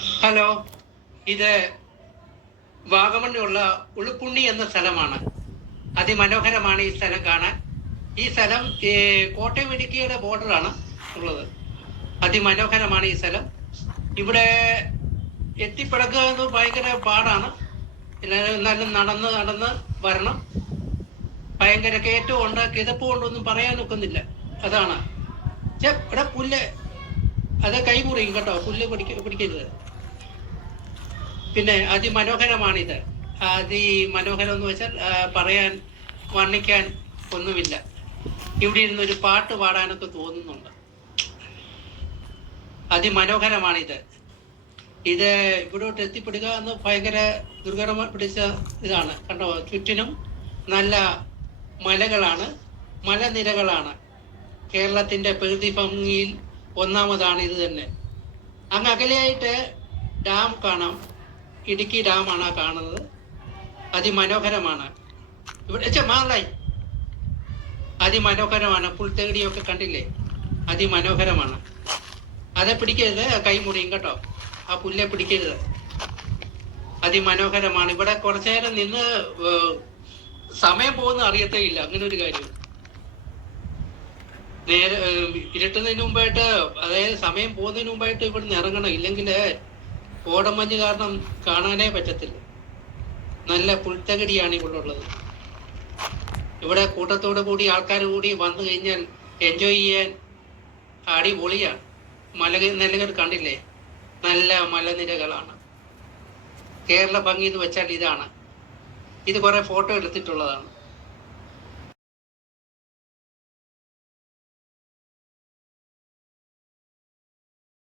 Hello, ഇത് വാഗമണ്ണിലുള്ള ഉളുപ്പുണ്ണി എന്ന സ്ഥലമാണ്. അതിമനോഹരമാണ് ഈ സ്ഥലം കാണാൻ. ഈ സ്ഥലം കോട്ടയം ഇടുക്കിയുടെ ബോർഡറാണ് ഉള്ളത്. അതിമനോഹരമാണ് ഈ സ്ഥലം. ഇവിടെ എത്തിപ്പിടക്കുക ഭയങ്കര പാടാണ്. എന്നാലും നടന്ന് നടന്ന് വരണം. ഭയങ്കര കയറ്റവും ഉണ്ട്, കിതപ്പ് കൊണ്ടൊന്നും പറയാൻ ഒക്കുന്നില്ല. അതാണ് ഇവിടെ പുല്ല്, അത് കൈമുറിയും കേട്ടോ, പുല്ല് പിടിക്കരുത്. പിന്നെ അതിമനോഹരമാണിത്. അതിമനോഹരം എന്ന് വെച്ചാൽ പറയാൻ വർണ്ണിക്കാൻ ഒന്നുമില്ല. ഇവിടെ ഇരുന്നൊരു പാട്ട് പാടാനൊക്കെ തോന്നുന്നുണ്ട്. അതിമനോഹരമാണിത്. ഇത് ഇവിടോട്ട് എത്തിപ്പെടുക എന്ന് ഭയങ്കര ദുർഘടം പിടിച്ച ഇതാണ്. കണ്ടോ, ചുറ്റിനും നല്ല മലകളാണ്, മലനിരകളാണ്. കേരളത്തിൻ്റെ പ്രകൃതി ഭംഗിയിൽ ഒന്നാമതാണ് ഇത് തന്നെ. അങ്ങ് അകലെയായിട്ട് ഡാം കാണാം. ഇടുക്കി ഡാമാണ് കാണുന്നത്. അതിമനോഹരമാണ്. ഇവിടെ മാറായി അതിമനോഹരമാണ്. പുൽത്തകിടിയൊക്കെ കണ്ടില്ലേ, അതിമനോഹരമാണ്. അതെ പിടിക്കരുത്, കൈ മുറിയും കേട്ടോ. ആ പുല്ലെ പിടിക്കരുത്. അതിമനോഹരമാണ്. ഇവിടെ കുറച്ചു നേരം നിന്ന് സമയം പോകുന്ന അറിയത്തേ ഇല്ല. അങ്ങനെ ഒരു കാര്യം. നേരെ ഇരുട്ടുന്നതിന് മുമ്പായിട്ട്, അതായത് സമയം പോകുന്നതിന് മുമ്പായിട്ട് ഇവിടുന്ന് ഇറങ്ങണം. ഇല്ലെങ്കിൽ കോടമഞ്ഞ് കാരണം കാണാനേ പറ്റത്തില്ല. നല്ല പുൽത്തകിടിയാണ് ഇവിടെ ഉള്ളത്. ഇവിടെ കൂട്ടത്തോടു കൂടി ആൾക്കാർ കൂടി വന്നു കഴിഞ്ഞാൽ എൻജോയ് ചെയ്യാൻ അടിപൊളിയാണ്. നിലകൾ കണ്ടില്ലേ, നല്ല മലനിരകളാണ്. കേരള ഭംഗി എന്ന് വെച്ചാൽ ഇതാണ്. ഇത് കുറെ ഫോട്ടോ എടുത്തിട്ടുള്ളതാണ്.